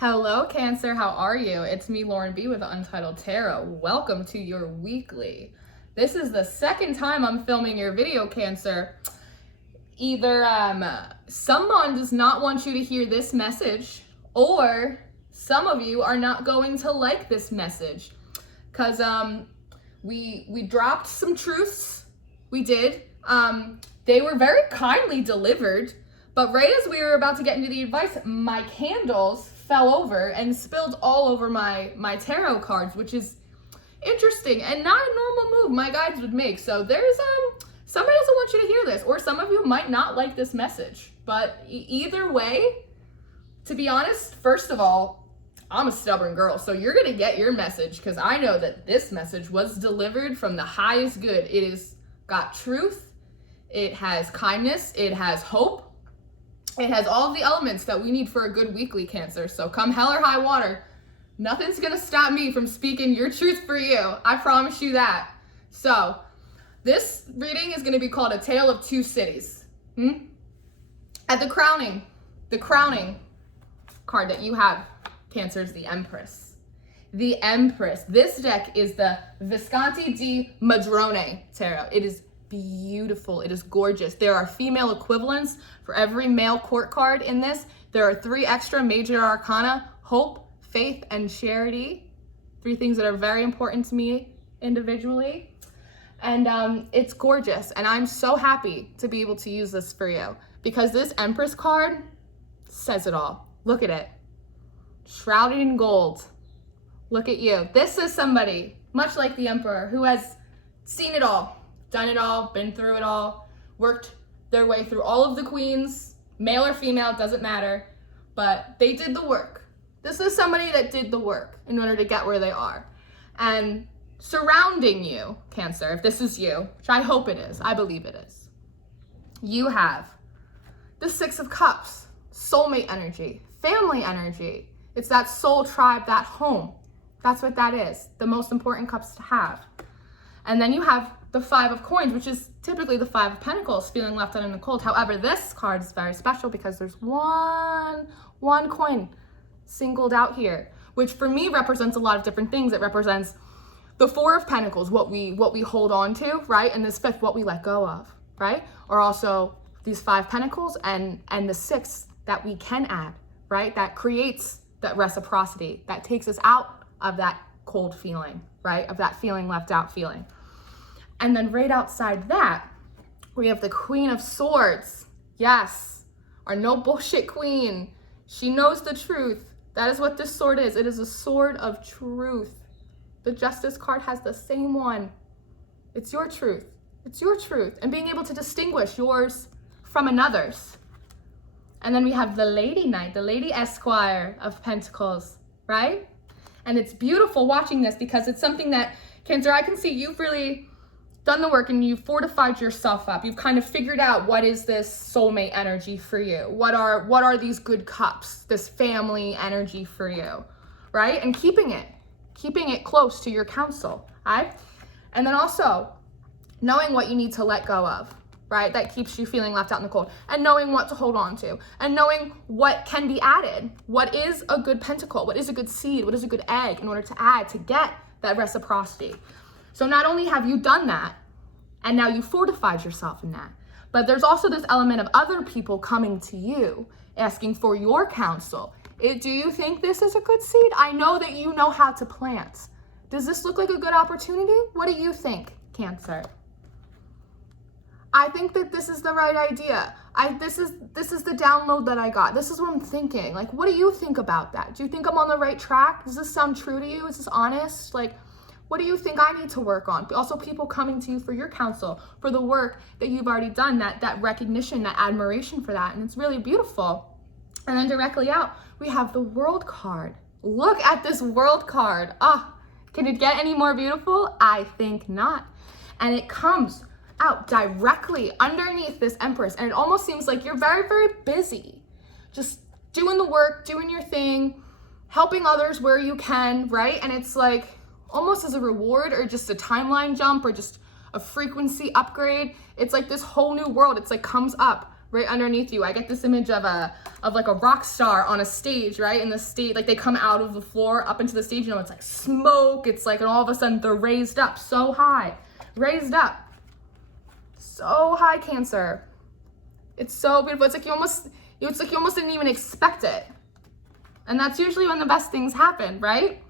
Hello, Cancer. How are you? It's me, Lauren B. with Untitled Tarot. Welcome to your weekly. This is the second time I'm filming your video, Cancer. Either someone does not want you to hear this message, or some of you are not going to like this message. Because we dropped some truths. We did. They were very kindly delivered. But right as we were about to get into the advice, my candles fell over and spilled all over my tarot cards, which is interesting and not a normal move my guides would make. So there's somebody doesn't want you to hear this, or some of you might not like this message. But either way, to be honest, first of all, I'm a stubborn girl, so you're gonna get your message because I know that this message was delivered from the highest good. It has got truth, it has kindness, it has hope. It has all of the elements that we need for a good weekly, Cancer. So come hell or high water, nothing's gonna stop me from speaking your truth for you. I promise you that. So this reading is gonna be called A Tale of Two Cities. At the crowning card that you have, Cancer, is the Empress. The Empress. This deck is the Visconti di Modrone Tarot. It is beautiful. It is gorgeous. There are female equivalents for every male court card in this. There are 3 extra major arcana: hope, faith, and charity. 3 things that are very important to me individually. And it's gorgeous. And I'm so happy to be able to use this for you because this Empress card says it all. Look at it. Shrouded in gold. Look at you. This is somebody, much like the Emperor, who has seen it all. Done it all, been through it all, worked their way through all of the queens, male or female, doesn't matter, but they did the work. This is somebody that did the work in order to get where they are. And surrounding you, Cancer, if this is you, which I hope it is, I believe it is, you have the 6 of Cups, soulmate energy, family energy. It's that soul tribe, that home. That's what that is, the most important cups to have. And then you have the 5 of Coins, which is typically the 5 of Pentacles, feeling left out in the cold. However, this card is very special because there's one coin singled out here, which for me represents a lot of different things. It represents the 4 of Pentacles, what we hold on to, right? And this 5th, what we let go of, right? Or also these 5 Pentacles and the 6 that we can add, right? That creates that reciprocity, that takes us out of that cold feeling, right? Of that feeling left out feeling. And then right outside that, we have the Queen of Swords. Yes, our no bullshit queen. She knows the truth. That is what this sword is. It is a sword of truth. The Justice card has the same one. It's your truth. It's your truth. And being able to distinguish yours from another's. And then we have the Lady Knight, the Lady Esquire of Pentacles, right? And it's beautiful watching this because it's something that, Cancer, I can see you've really done the work and you've fortified yourself up. You've kind of figured out what is this soulmate energy for you? What are these good cups, this family energy for you, right? And keeping it close to your counsel, right? And then also knowing what you need to let go of, right? That keeps you feeling left out in the cold, and knowing what to hold on to, and knowing what can be added. What is a good pentacle? What is a good seed? What is a good egg in order to add to get that reciprocity? So not only have you done that, and now you fortified yourself in that, but there's also this element of other people coming to you, asking for your counsel. Do you think this is a good seed? I know that you know how to plant. Does this look like a good opportunity? What do you think, Cancer? I think that this is the right idea. This is the download that I got. This is what I'm thinking. Like, what do you think about that? Do you think I'm on the right track? Does this sound true to you? Is this honest? Like, what do you think I need to work on? Also, people coming to you for your counsel, for the work that you've already done, that recognition, that admiration for that. And it's really beautiful. And then directly out, we have the World card. Look at this World card. Can it get any more beautiful? I think not. And it comes out directly underneath this Empress. And it almost seems like you're very, very busy. Just doing the work, doing your thing, helping others where you can, right? And it's like, almost as a reward or just a timeline jump or just a frequency upgrade. It's like this whole new world. It's like comes up right underneath you. I get this image of like a rock star on a stage, right? In the stage, like they come out of the floor up into the stage, you know, it's like smoke. It's like, and all of a sudden they're raised up so high, raised up so high, Cancer. It's so beautiful. It's like you almost didn't even expect it. And that's usually when the best things happen, right?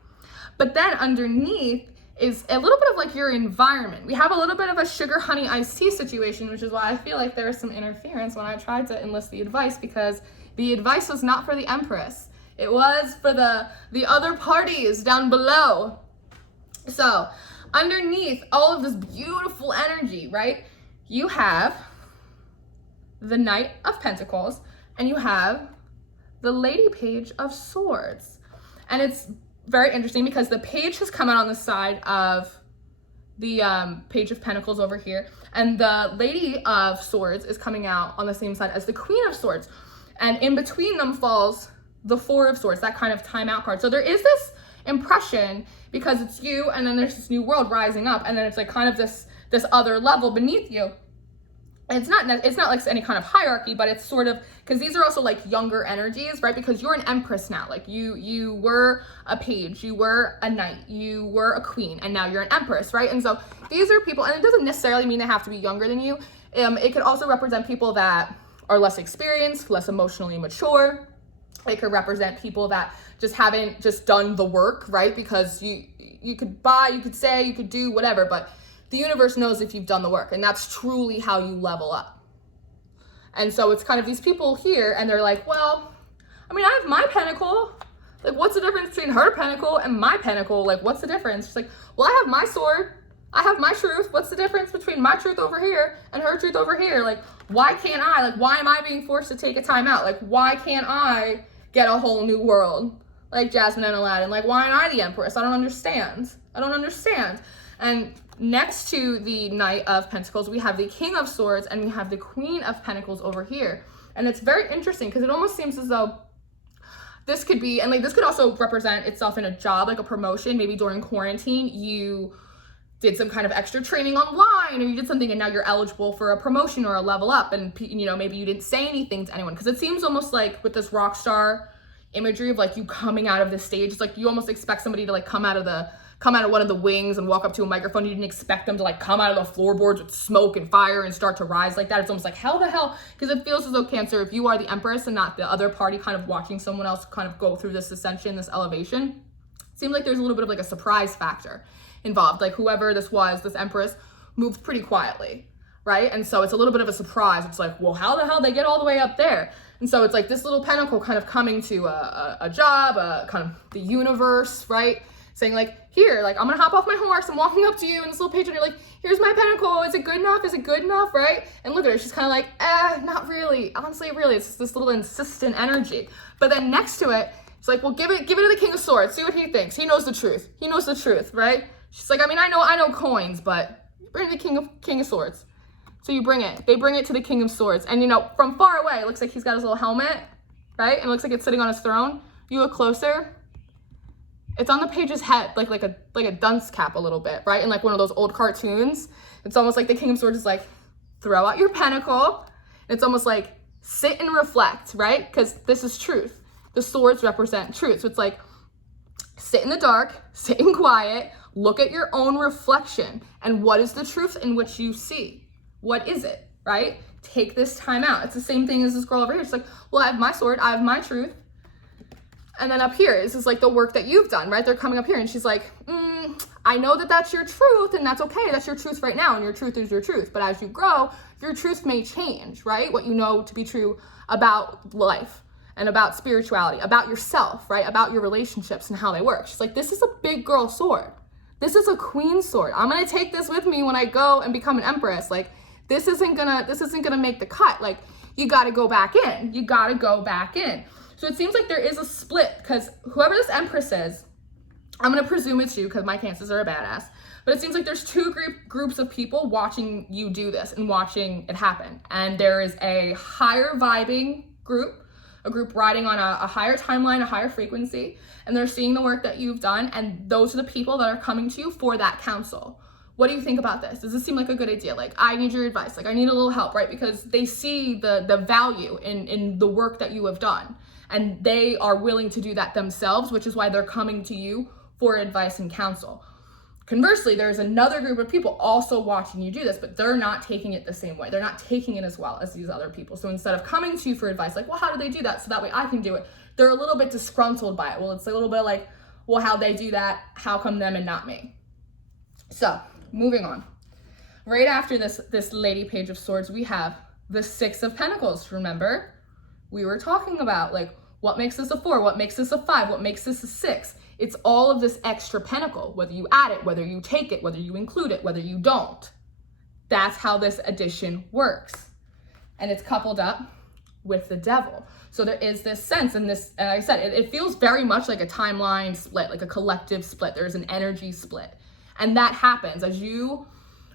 But then underneath is a little bit of like your environment. We have a little bit of a sugar honey iced tea situation, which is why I feel like there was some interference when I tried to enlist the advice, because the advice was not for the Empress. It was for the other parties down below. So underneath all of this beautiful energy, right? You have the Knight of Pentacles and you have the Lady Page of Swords. And it's very interesting because the page has come out on the side of the Page of Pentacles over here, and the Lady of Swords is coming out on the same side as the Queen of Swords, and in between them falls the Four of Swords, that kind of timeout card. So there is this impression, because it's you and then there's this new world rising up, and then it's like kind of this other level beneath you. It's not like any kind of hierarchy, but it's sort of, because these are also like younger energies, right? Because you're an Empress now. Like you were a page, you were a knight, you were a queen, and now you're an Empress, right? And so these are people, and it doesn't necessarily mean they have to be younger than you. It could also represent people that are less experienced, less emotionally mature. It could represent people that just haven't just done the work, right? Because you could buy, you could say, you could do whatever, but the universe knows if you've done the work, and that's truly how you level up. And so it's kind of these people here, and they're like, well, I mean, I have my pentacle. Like, what's the difference between her pentacle and my pentacle? Like, what's the difference? She's like, well, I have my sword. I have my truth. What's the difference between my truth over here and her truth over here? Like, why can't I? Like, why am I being forced to take a time out? Like, why can't I get a whole new world? Like Jasmine and Aladdin. Like, why am I the Empress? I don't understand. And next to the Knight of Pentacles, we have the King of Swords and we have the Queen of Pentacles over here. And it's very interesting because it almost seems as though this could be, and like this could also represent itself in a job, like a promotion. Maybe during quarantine, you did some kind of extra training online, or you did something and now you're eligible for a promotion or a level up. And, you know, maybe you didn't say anything to anyone, because it seems almost like with this rock star imagery of like you coming out of the stage, it's like you almost expect somebody to like come out of one of the wings and walk up to a microphone. You didn't expect them to like come out of the floorboards with smoke and fire and start to rise like that. It's almost like, how the hell? Because it feels as though, Cancer, if you are the Empress and not the other party kind of watching someone else kind of go through this ascension, this elevation, it seems like there's a little bit of like a surprise factor involved. Like whoever this was, this Empress, moved pretty quietly, right? And so it's a little bit of a surprise. It's like, well, how the hell they get all the way up there? And so it's like this little pentacle kind of coming to a job, kind of the universe, right? Saying like, here, like, I'm gonna hop off my horse, I'm walking up to you in this little page, and you're like, here's my pentacle, is it good enough? Is it good enough, right? And look at her, she's kind of like, not really, honestly, really, it's just this little insistent energy. But then next to it, it's like, well, give it to the King of Swords, see what he thinks. He knows the truth, right? She's like, I mean, I know coins, but bring the King of Swords. So you they bring it to the King of Swords. And you know, from far away, it looks like he's got his little helmet, right? And it looks like it's sitting on his throne. You look closer, it's on the page's head, like a dunce cap a little bit, right? In like one of those old cartoons. It's almost like the King of Swords is like, throw out your pentacle. It's almost like, sit and reflect, right? Because this is truth. The swords represent truth. So it's like, sit in the dark, sit in quiet, look at your own reflection. And what is the truth in which you see? What is it, right? Take this time out. It's the same thing as this girl over here. She's like, well, I have my sword, I have my truth. And then up here, this is like the work that you've done, right? They're coming up here and she's like, I know that that's your truth and that's okay. That's your truth right now and your truth is your truth. But as you grow, your truth may change, right? What you know to be true about life and about spirituality, about yourself, right? About your relationships and how they work. She's like, this is a big girl sword. This is a queen sword. I'm gonna take this with me when I go and become an Empress. Like, this isn't gonna make the cut. Like, you gotta go back in. You gotta go back in. So it seems like there is a split, because whoever this Empress is, I'm going to presume it's you because my Cancers are a badass, but it seems like there's two groups of people watching you do this and watching it happen. And there is a higher vibing group, a group riding on a higher timeline, a higher frequency, and they're seeing the work that you've done, and those are the people that are coming to you for that counsel. what do you think about this? Does this seem like a good idea? Like, I need your advice. Like, I need a little help, right? Because they see the value in the work that you have done, and they are willing to do that themselves, which is why they're coming to you for advice and counsel. Conversely, there's another group of people also watching you do this, but they're not taking it the same way. They're not taking it as well as these other people. So instead of coming to you for advice, like, well, how do they do that? So that way I can do it. They're a little bit disgruntled by it. Well, it's a little bit like, well, how'd they do that? How come them and not me? So moving on. Right after this Lady Page of Swords, we have the Six of Pentacles. Remember, we were talking about like, what makes this a 4? What makes this a 5? What makes this a 6? It's all of this extra pentacle, whether you add it, whether you take it, whether you include it, whether you don't. That's how this addition works. And it's coupled up with the Devil. So there is this sense, and this, and like I said, it feels very much like a timeline split, like a collective split. There's an energy split. And that happens as you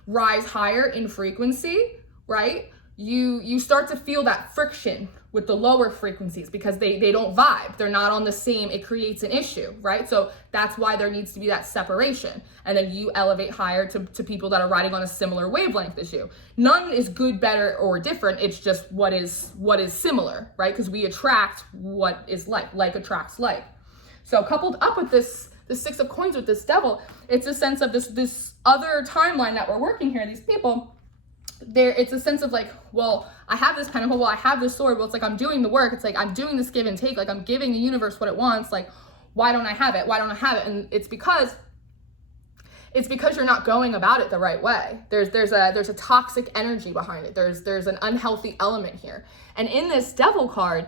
rise higher in frequency, right? You start to feel that friction with the lower frequencies because they don't vibe. They're not on the same, it creates an issue, right? So that's why there needs to be that separation. And then you elevate higher to people that are riding on a similar wavelength as you. None is good, better, or different. It's just what is similar, right? Because we attract what is like attracts like. So coupled up with this, the Six of Coins with this Devil, it's a sense of this other timeline that we're working here, these people. It's a sense of like, well, I have this pentacle, well, I have this sword, well, it's like I'm doing the work, it's like I'm doing this give and take, like I'm giving the universe what it wants, like why don't I have it? Why don't I have it? And it's because you're not going about it the right way. There's a toxic energy behind it. There's an unhealthy element here. And in this Devil card,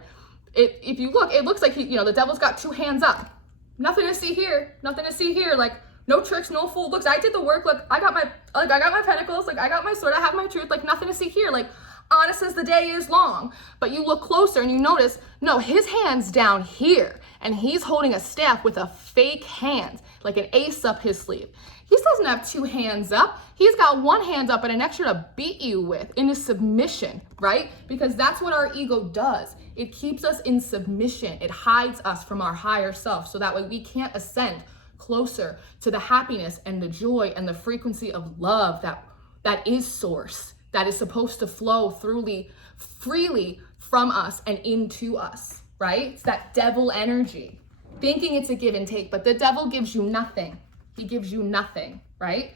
if you look, it looks like the Devil's got 2 hands up. Nothing to see here. Nothing to see here. Like, no tricks, no fool. Looks, I did the work. Look, I got my pentacles. Like, I got my sword. I have my truth. Like, nothing to see here. Like, honest as the day is long. But you look closer and you notice, no, his hand's down here. And he's holding a staff with a fake hand, like an ace up his sleeve. He doesn't have 2 hands up. He's got 1 hand up and an extra to beat you with in his submission, right? Because that's what our ego does. It keeps us in submission. It hides us from our higher self. So that way we can't ascend closer to the happiness and the joy and the frequency of love that is source, that is supposed to flow freely from us and into us, right? It's that Devil energy, thinking it's a give and take, but the Devil gives you nothing. He gives you nothing, right?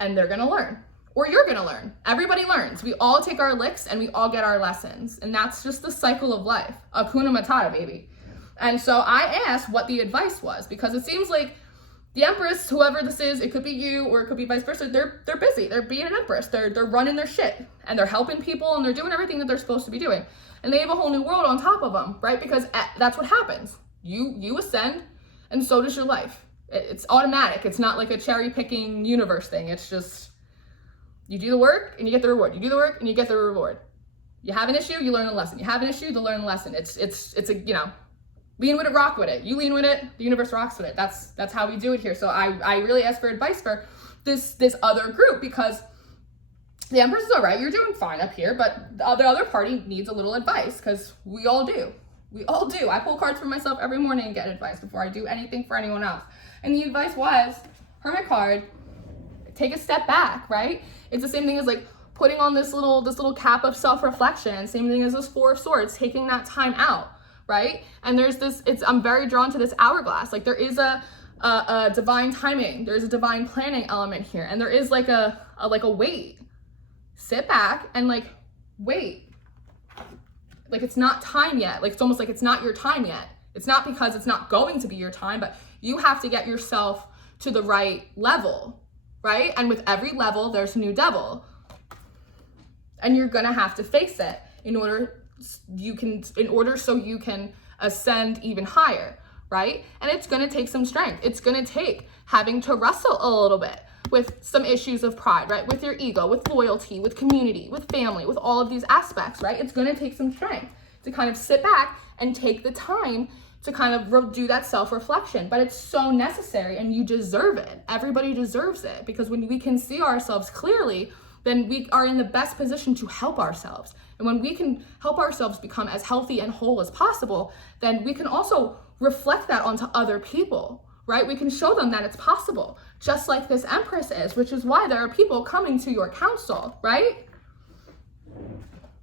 And they're gonna learn, or you're gonna learn. Everybody learns. We all take our licks and we all get our lessons. And that's just the cycle of life. Hakuna Matata, baby. And so I asked what the advice was, because it seems like the Empress, whoever this is, it could be you or it could be vice versa, they're busy. They're being an Empress. They're running their shit and they're helping people and they're doing everything that they're supposed to be doing. And they have a whole new world on top of them, right? Because that's what happens. You ascend and so does your life. It's automatic. It's not like a cherry picking universe thing. It's just, you do the work and you get the reward. You do the work and you get the reward. You have an issue, you learn a lesson. You have an issue, you learn a lesson. It's a, lean with it, rock with it. You lean with it, the universe rocks with it. That's how we do it here. So I really asked for advice for this other group, because the Empress is all right. You're doing fine up here, but the other party needs a little advice, because we all do. We all do. I pull cards for myself every morning and get advice before I do anything for anyone else. And the advice was, Hermit card, take a step back, right? It's the same thing as like putting on this little cap of self-reflection. Same thing as this 4 of Swords, taking that time out, right? And there's this, I'm very drawn to this hourglass. Like there is a divine timing. There's a divine planning element here. And there is like a wait. Sit back and like, wait. Like it's not time yet. Like it's almost like it's not your time yet. It's not because it's not going to be your time, but you have to get yourself to the right level, right? And with every level, there's a new devil. And you're gonna have to face it in order so you can ascend even higher, right? And it's gonna take some strength. It's gonna take having to wrestle a little bit with some issues of pride, right? With your ego, with loyalty, with community, with family, with all of these aspects, right? It's gonna take some strength to kind of sit back and take the time to kind of do that self-reflection, but it's so necessary and you deserve it. Everybody deserves it, because when we can see ourselves clearly, then we are in the best position to help ourselves. And when we can help ourselves become as healthy and whole as possible, then we can also reflect that onto other people, right? We can show them that it's possible, just like this Empress is, which is why there are people coming to your council, right?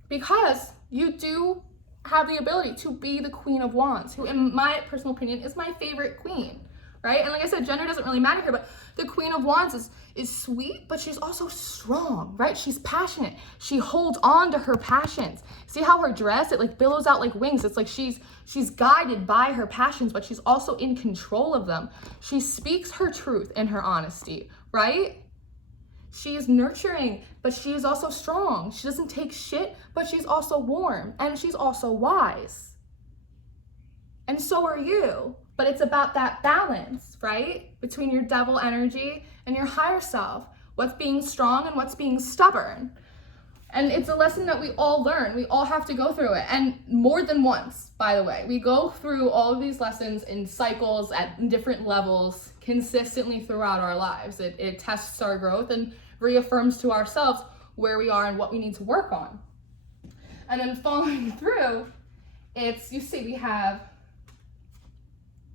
Because you do have the ability to be the Queen of Wands, who in my personal opinion is my favorite queen, right? And like I said, gender doesn't really matter here, but the Queen of Wands is sweet, but she's also strong, right? She's passionate. She holds on to her passions. See how her dress, it like billows out like wings. It's like she's guided by her passions, but she's also in control of them. She speaks her truth and her honesty, right? She is nurturing, but she is also strong. She doesn't take shit, but she's also warm, and she's also wise. And so are you. But it's about that balance, right? Between your devil energy and your higher self. What's being strong and what's being stubborn. And it's a lesson that we all learn. We all have to go through it. And more than once, by the way. We go through all of these lessons in cycles at different levels consistently throughout our lives. It tests our growth and reaffirms to ourselves where we are and what we need to work on. And then following through, you see we have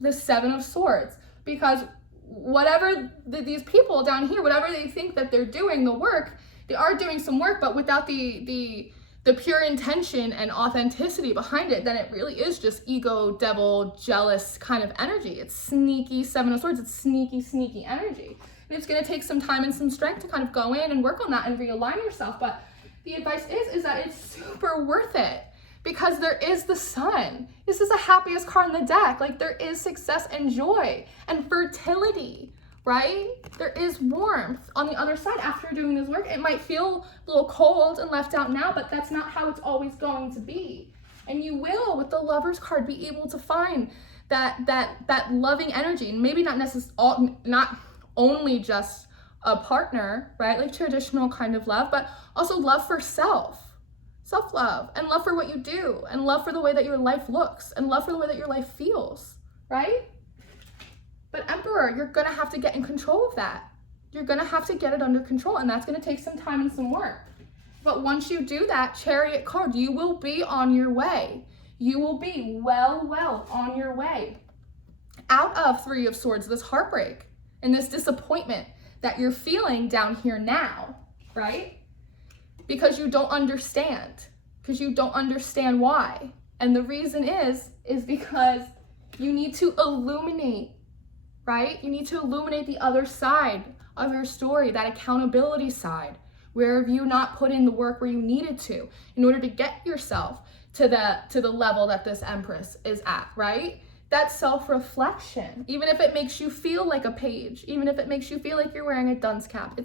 the Seven of Swords, because whatever these people down here, whatever they think that they're doing the work, they are doing some work, but without the pure intention and authenticity behind it, then it really is just ego, devil, jealous kind of energy. It's sneaky Seven of Swords. It's sneaky energy. And it's going to take some time and some strength to kind of go in and work on that and realign yourself. But the advice is that it's super worth it, because there is the Sun. This is the happiest card in the deck. Like, there is success and joy and fertility, right? There is warmth on the other side after doing this work. It might feel a little cold and left out now, but that's not how it's always going to be. And you will, with the Lover's card, be able to find that loving energy. And maybe not only just a partner, right? Like traditional kind of love, but also love for self-love, and love for what you do, and love for the way that your life looks, and love for the way that your life feels, right? But Emperor, you're gonna have to get in control of that. You're gonna have to get it under control, and that's gonna take some time and some work. But once you do that, Chariot card, you will be on your way. You will be well on your way out of Three of Swords, this heartbreak and this disappointment that you're feeling down here now, right? Because you don't understand, why. And the reason is because you need to illuminate, right? You need to illuminate the other side of your story, that accountability side, where have you not put in the work where you needed to in order to get yourself to the level that this Empress is at, right? That self-reflection, even if it makes you feel like a page, even if it makes you feel like you're wearing a dunce cap,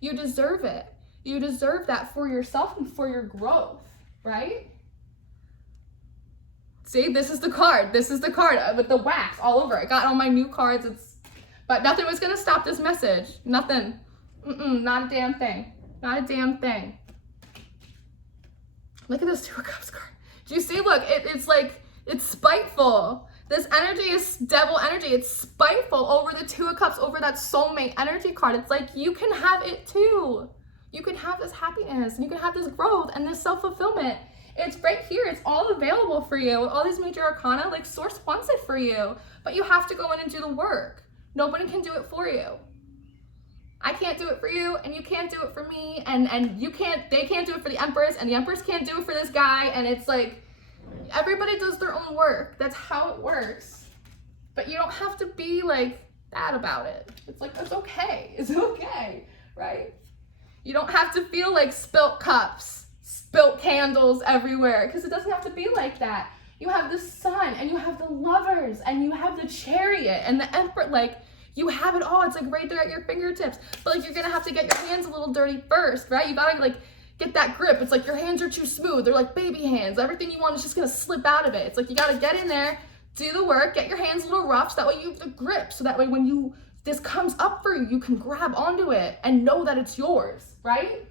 you deserve it. You deserve that for yourself and for your growth, right? See, this is the card with the wax all over. I got all my new cards. But nothing was gonna stop this message. Nothing. Not a damn thing. Not a damn thing. Look at this Two of Cups card. Do you see? Look, it's spiteful. This energy is devil energy. It's spiteful over the Two of Cups, over that soulmate energy card. It's like, you can have it too. You can have this happiness, and you can have this growth and this self-fulfillment. It's right here. It's all available for you. With all these major arcana, like, Source wants it for you, but you have to go in and do the work. Nobody can do it for you. I can't do it for you, and you can't do it for me, and they can't do it for the Empress, and the Empress can't do it for this guy, and it's like, everybody does their own work. That's how it works. But you don't have to be like that about it. It's like, it's okay. It's okay, right? You don't have to feel like spilt cups, spilt candles everywhere, because it doesn't have to be like that. You have the Sun, and you have the Lovers, and you have the Chariot, and the Emperor. Like, you have it all. It's like right there at your fingertips. But like, you're gonna have to get your hands a little dirty first, right? You gotta like get that grip. It's like your hands are too smooth. They're like baby hands. Everything you want is just gonna slip out of it. It's like, you gotta get in there, do the work, get your hands a little rough, so that way you have the grip. So that way when this comes up for you, you can grab onto it and know that it's yours, right?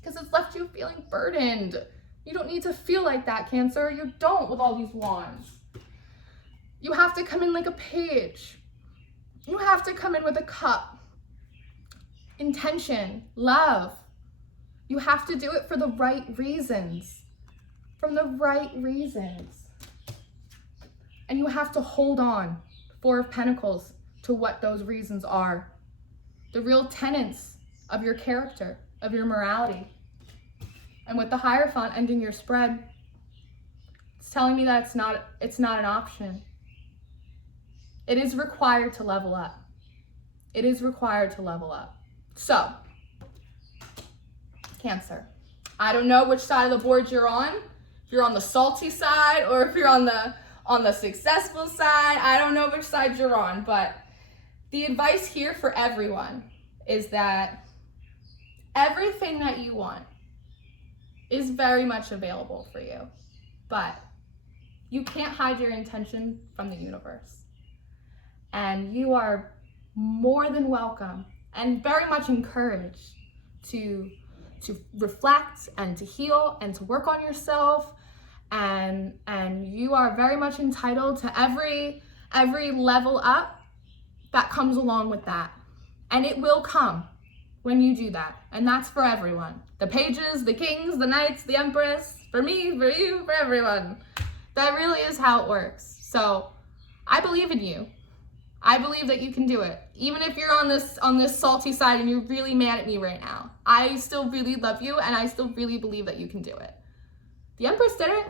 Because it's left you feeling burdened. You don't need to feel like that, Cancer. You don't, with all these wands. You have to come in like a page. You have to come in with a cup. Intention, love. You have to do it for the right reasons. From the right reasons. And you have to hold on Four of Pentacles to what those reasons are. The real tenets of your character, of your morality. And with the Hierophant ending your spread, it's telling me that it's not an option. It is required to level up. It is required to level up. So, Cancer. I don't know which side of the board you're on. If you're on the salty side or if you're on the successful side. I don't know which side you're on, but the advice here for everyone is that everything that you want is very much available for you, but you can't hide your intention from the universe. And you are more than welcome and very much encouraged to reflect and to heal and to work on yourself. And you are very much entitled to every level up that comes along with that. And it will come when you do that. And that's for everyone. The pages, the kings, the knights, the empress, for me, for you, for everyone. That really is how it works. So I believe in you. I believe that you can do it. Even if you're on this salty side and you're really mad at me right now, I still really love you and I still really believe that you can do it. The Empress did it.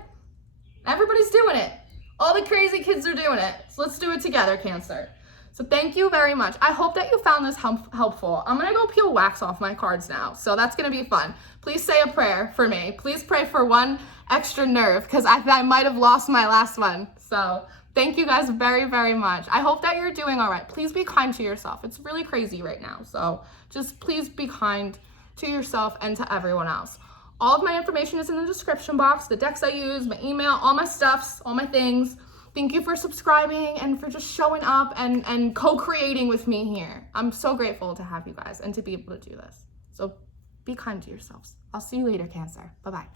Everybody's doing it. All the crazy kids are doing it. So let's do it together, Cancer. So thank you very much. I hope that you found this helpful. I'm gonna go peel wax off my cards now. So that's gonna be fun. Please say a prayer for me. Please pray for one extra nerve because I might have lost my last one. So thank you guys very, very much. I hope that you're doing all right. Please be kind to yourself. It's really crazy right now. So just please be kind to yourself and to everyone else. All of my information is in the description box, the decks I use, my email, all my stuffs, all my things. Thank you for subscribing and for just showing up and co-creating with me here. I'm so grateful to have you guys and to be able to do this. So be kind to yourselves. I'll see you later, Cancer. Bye-bye.